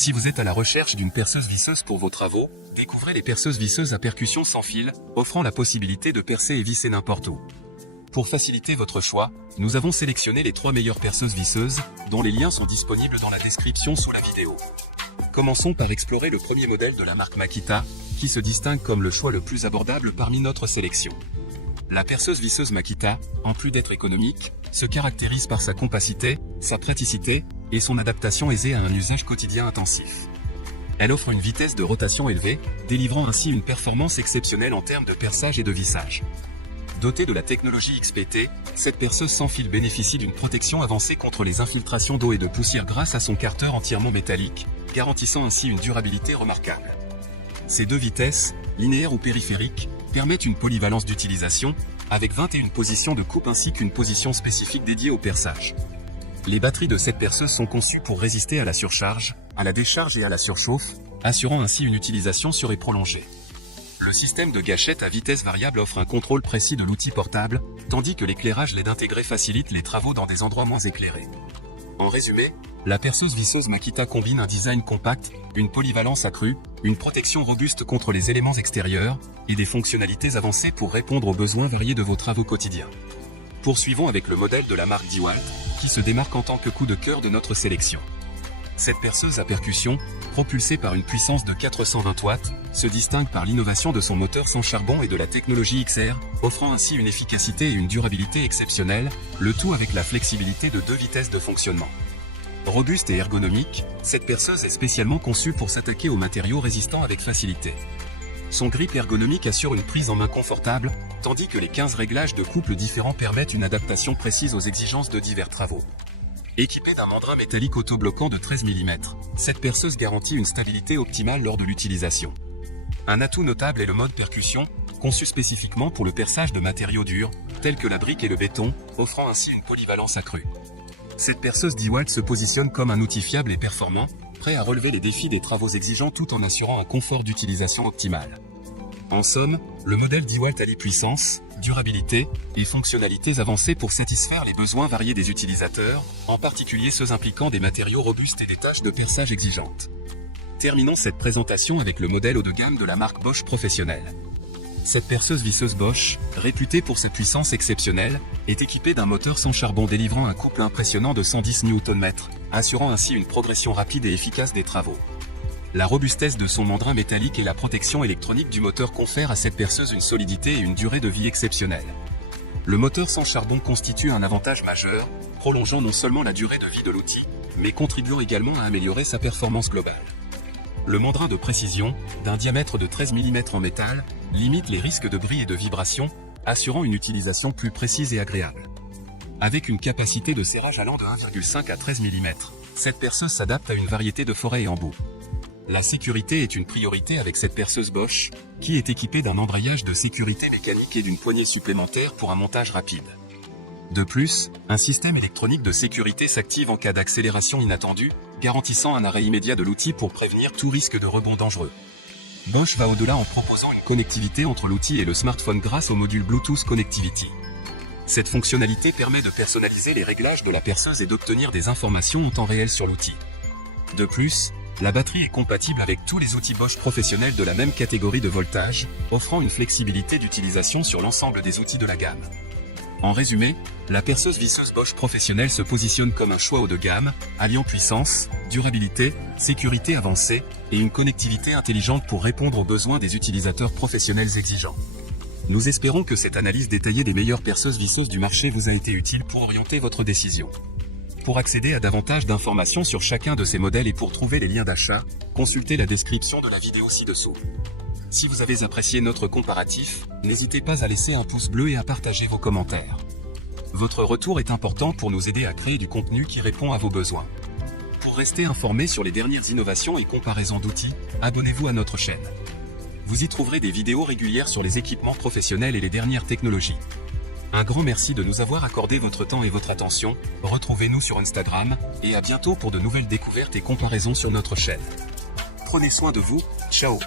Si vous êtes à la recherche d'une perceuse visseuse pour vos travaux, découvrez les perceuses visseuses à percussion sans fil, offrant la possibilité de percer et visser n'importe où. Pour faciliter votre choix, nous avons sélectionné les 3 meilleures perceuses visseuses, dont les liens sont disponibles dans la description sous la vidéo. Commençons par explorer le premier modèle de la marque Makita, qui se distingue comme le choix le plus abordable parmi notre sélection. La perceuse visseuse Makita, en plus d'être économique, se caractérise par sa compacité, sa praticité, et son adaptation aisée à un usage quotidien intensif. Elle offre une vitesse de rotation élevée, délivrant ainsi une performance exceptionnelle en termes de perçage et de vissage. Dotée de la technologie XPT, cette perceuse sans fil bénéficie d'une protection avancée contre les infiltrations d'eau et de poussière grâce à son carter entièrement métallique, garantissant ainsi une durabilité remarquable. Ces 2 vitesses, linéaire ou périphérique, permettent une polyvalence d'utilisation, avec 21 positions de coupe ainsi qu'une position spécifique dédiée au perçage. Les batteries de cette perceuse sont conçues pour résister à la surcharge, à la décharge et à la surchauffe, assurant ainsi une utilisation sûre et prolongée. Le système de gâchette à vitesse variable offre un contrôle précis de l'outil portable, tandis que l'éclairage LED intégré facilite les travaux dans des endroits moins éclairés. En résumé, la perceuse visseuse Makita combine un design compact, une polyvalence accrue, une protection robuste contre les éléments extérieurs, et des fonctionnalités avancées pour répondre aux besoins variés de vos travaux quotidiens. Poursuivons avec le modèle de la marque DeWalt, qui se démarque en tant que coup de cœur de notre sélection. Cette perceuse à percussion, propulsée par une puissance de 420 watts, se distingue par l'innovation de son moteur sans charbon et de la technologie XR, offrant ainsi une efficacité et une durabilité exceptionnelles, le tout avec la flexibilité de 2 vitesses de fonctionnement. Robuste et ergonomique, cette perceuse est spécialement conçue pour s'attaquer aux matériaux résistants avec facilité. Son grip ergonomique assure une prise en main confortable, tandis que les 15 réglages de couple différents permettent une adaptation précise aux exigences de divers travaux. Équipée d'un mandrin métallique autobloquant de 13 mm, cette perceuse garantit une stabilité optimale lors de l'utilisation. Un atout notable est le mode percussion, conçu spécifiquement pour le perçage de matériaux durs, tels que la brique et le béton, offrant ainsi une polyvalence accrue. Cette perceuse DeWalt se positionne comme un outil fiable et performant, prêt à relever les défis des travaux exigeants tout en assurant un confort d'utilisation optimal. En somme, le modèle DeWalt allie puissance, durabilité et fonctionnalités avancées pour satisfaire les besoins variés des utilisateurs, en particulier ceux impliquant des matériaux robustes et des tâches de perçage exigeantes. Terminons cette présentation avec le modèle haut de gamme de la marque Bosch Professionnelle. Cette perceuse visseuse Bosch, réputée pour sa puissance exceptionnelle, est équipée d'un moteur sans charbon délivrant un couple impressionnant de 110 Nm, assurant ainsi une progression rapide et efficace des travaux. La robustesse de son mandrin métallique et la protection électronique du moteur confèrent à cette perceuse une solidité et une durée de vie exceptionnelles. Le moteur sans charbon constitue un avantage majeur, prolongeant non seulement la durée de vie de l'outil, mais contribuant également à améliorer sa performance globale. Le mandrin de précision, d'un diamètre de 13 mm en métal, limite les risques de bris et de vibration, assurant une utilisation plus précise et agréable. Avec une capacité de serrage allant de 1,5 à 13 mm, cette perceuse s'adapte à une variété de forêts et embouts. La sécurité est une priorité avec cette perceuse Bosch, qui est équipée d'un embrayage de sécurité mécanique et d'une poignée supplémentaire pour un montage rapide. De plus, un système électronique de sécurité s'active en cas d'accélération inattendue, garantissant un arrêt immédiat de l'outil pour prévenir tout risque de rebond dangereux. Bosch va au-delà en proposant une connectivité entre l'outil et le smartphone grâce au module Bluetooth Connectivity. Cette fonctionnalité permet de personnaliser les réglages de la perceuse et d'obtenir des informations en temps réel sur l'outil. De plus, la batterie est compatible avec tous les outils Bosch professionnels de la même catégorie de voltage, offrant une flexibilité d'utilisation sur l'ensemble des outils de la gamme. En résumé, la perceuse visseuse Bosch professionnelle se positionne comme un choix haut de gamme, alliant puissance, durabilité, sécurité avancée et une connectivité intelligente pour répondre aux besoins des utilisateurs professionnels exigeants. Nous espérons que cette analyse détaillée des meilleures perceuses visseuses du marché vous a été utile pour orienter votre décision. Pour accéder à davantage d'informations sur chacun de ces modèles et pour trouver les liens d'achat, consultez la description de la vidéo ci-dessous. Si vous avez apprécié notre comparatif, n'hésitez pas à laisser un pouce bleu et à partager vos commentaires. Votre retour est important pour nous aider à créer du contenu qui répond à vos besoins. Pour rester informé sur les dernières innovations et comparaisons d'outils, abonnez-vous à notre chaîne. Vous y trouverez des vidéos régulières sur les équipements professionnels et les dernières technologies. Un grand merci de nous avoir accordé votre temps et votre attention, retrouvez-nous sur Instagram, et à bientôt pour de nouvelles découvertes et comparaisons sur notre chaîne. Prenez soin de vous, ciao.